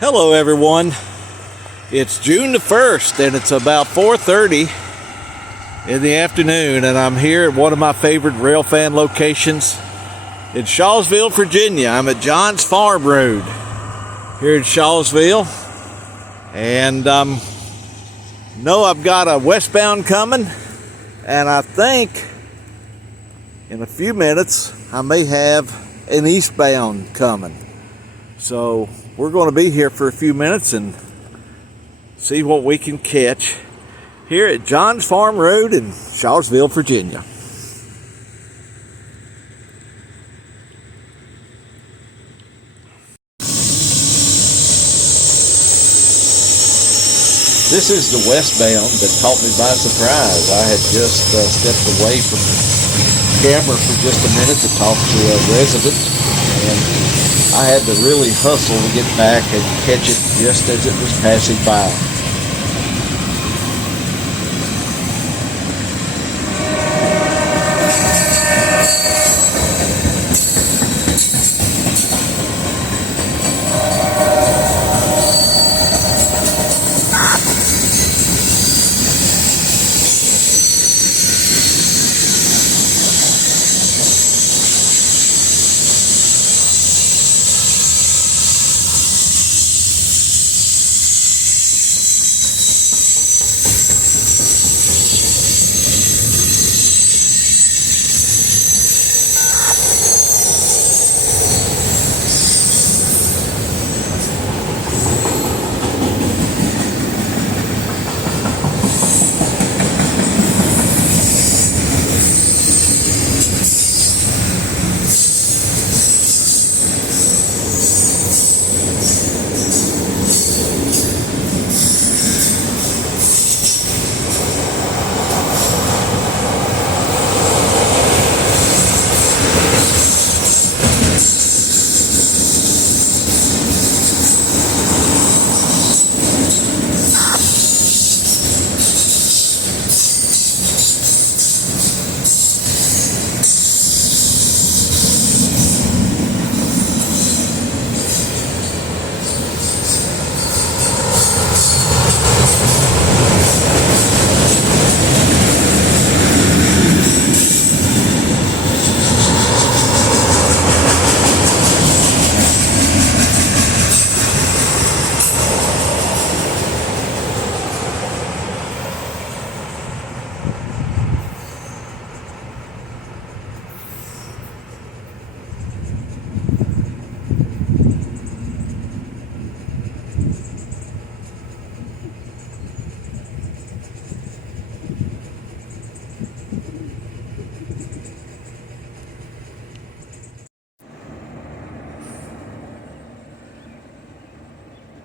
Hello everyone, it's June the 1st and it's about 4:30 in the afternoon, and I'm here at one of my favorite railfan locations in Shawsville, Virginia. I'm at John's Farm Road here in Shawsville, and know I've got a westbound coming, and I think in a few minutes I may have an eastbound coming. So we're going to be here for a few minutes and see what we can catch here at John's Farm Road in Shawsville, Virginia. This is the westbound that caught me by surprise. I had just stepped away from the camera for just a minute to talk to a resident, and I had to really hustle to get back and catch it just as it was passing by.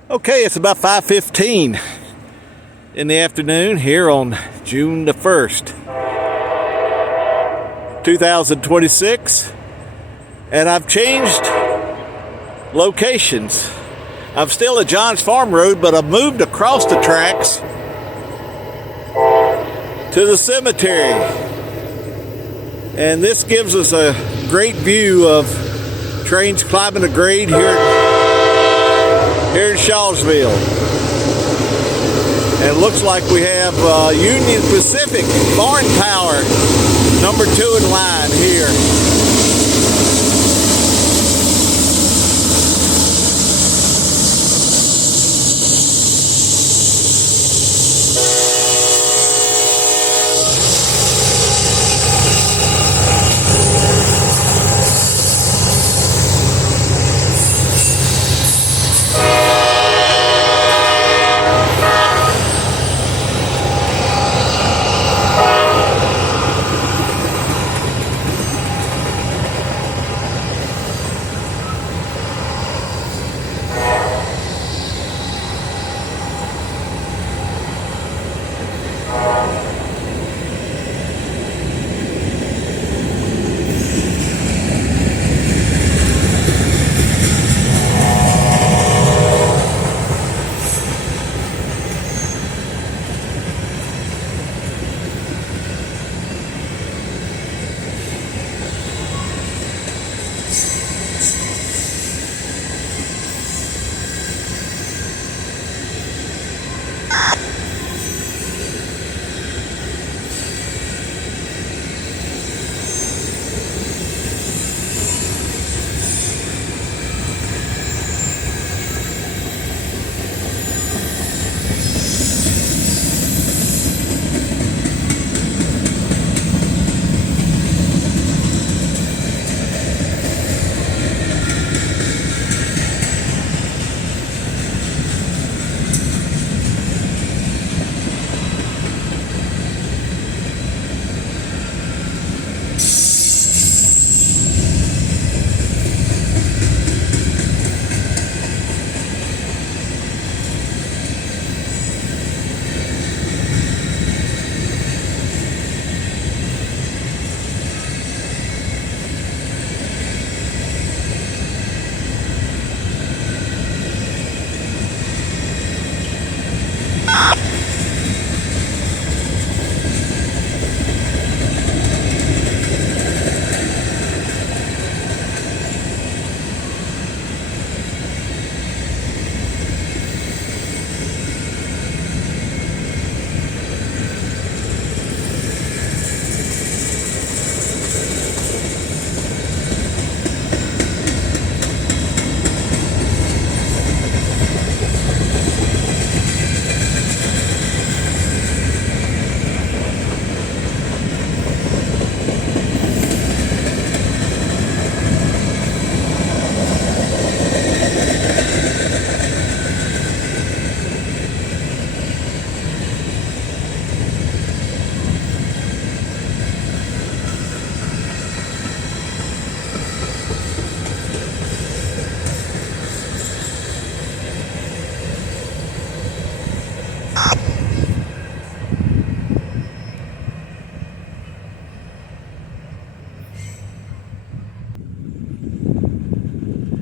Okay, it's about 5:15 in the afternoon here on June the 1st, 2026, and I've changed locations. I'm still at John's Farm Road, but I've moved across the tracks to the cemetery, and this gives us a great view of trains climbing the grade here in Shawsville. And it looks like we have Union Pacific Barn Power number 2 in line here.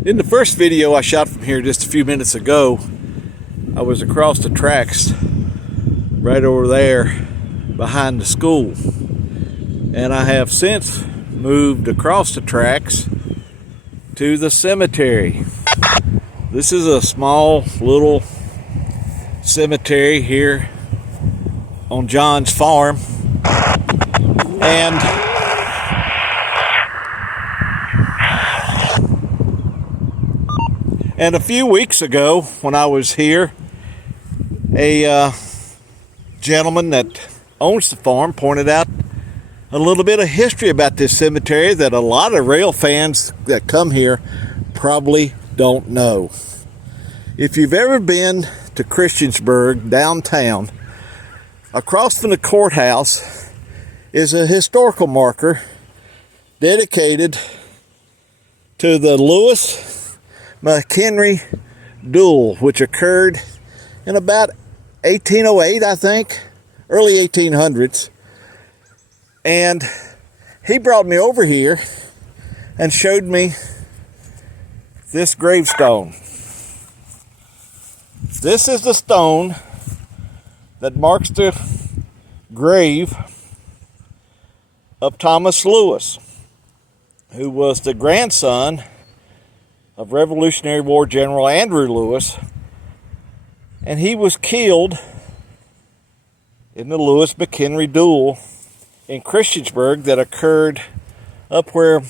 In the first video I shot from here just a few minutes ago, I was across the tracks right over there behind the school. And I have since moved across the tracks to the cemetery. This is a small little cemetery here on John's farm. And a few weeks ago when I was here, a gentleman that owns the farm pointed out a little bit of history about this cemetery that a lot of rail fans that come here probably don't know. If you've ever been to Christiansburg downtown, across from the courthouse is a historical marker dedicated to the Lewis McHenry duel, which occurred in about 1808, I think, early 1800s. And he brought me over here and showed me this gravestone. This is the stone that marks the grave of Thomas Lewis, who was the grandson of Revolutionary War General Andrew Lewis, and he was killed in the Lewis McHenry duel in Christiansburg that occurred up where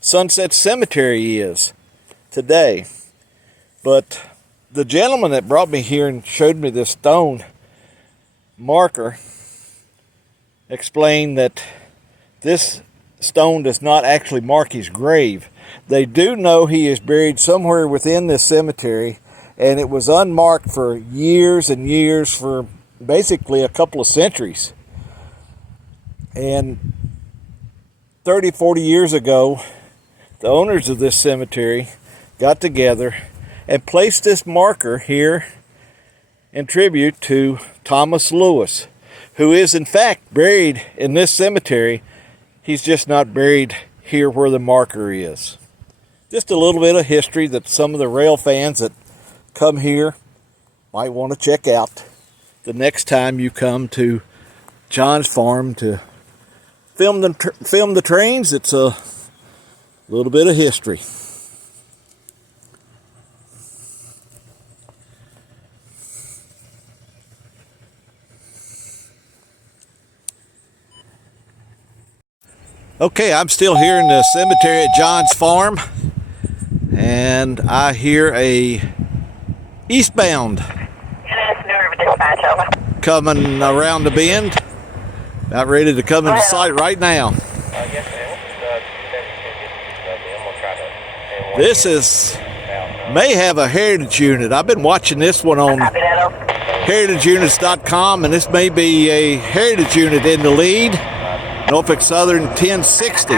Sunset Cemetery is today. But the gentleman that brought me here and showed me this stone marker explained that this stone does not actually mark his grave. They do know he is buried somewhere within this cemetery, and it was unmarked for years and years, for basically a couple of centuries. And 30, 40 years ago, the owners of this cemetery got together and placed this marker here in tribute to Thomas Lewis, who is in fact buried in this cemetery. He's just not buried here where the marker is. Just a little bit of history that some of the rail fans that come here might want to check out the next time you come to John's farm to film the trains. It's a little bit of history. Okay, I'm still here in the cemetery at John's farm, and I hear a eastbound coming around the bend, about ready to come into sight right now. This may have a heritage unit. I've been watching this one on heritageunits.com, and this may be a heritage unit in the lead. Norfolk Southern 1060.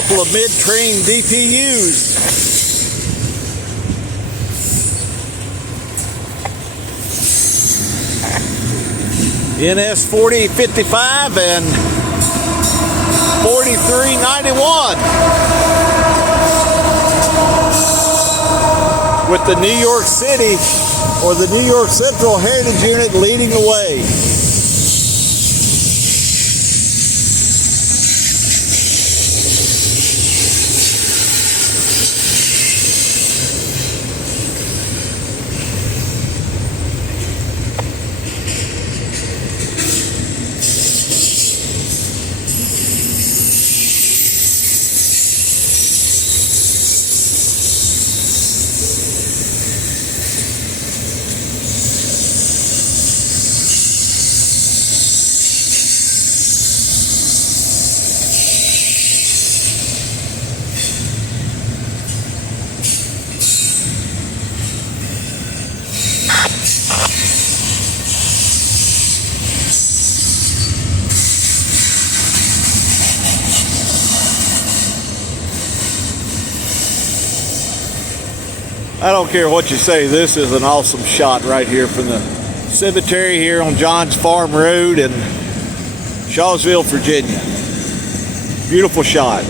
couple of mid-train DPUs. NS 4055 and 4391 with the New York City or the New York Central Heritage Unit leading the way. I don't care what you say, this is an awesome shot right here from the cemetery here on John's Farm Road in Shawsville, Virginia. Beautiful shot.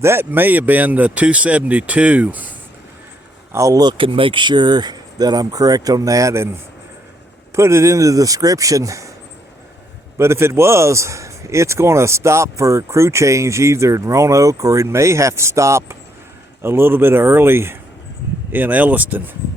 That may have been the 272. I'll look and make sure that I'm correct on that and put it in the description. But if it was, it's going to stop for crew change either in Roanoke, or it may have to stop a little bit early in Elliston.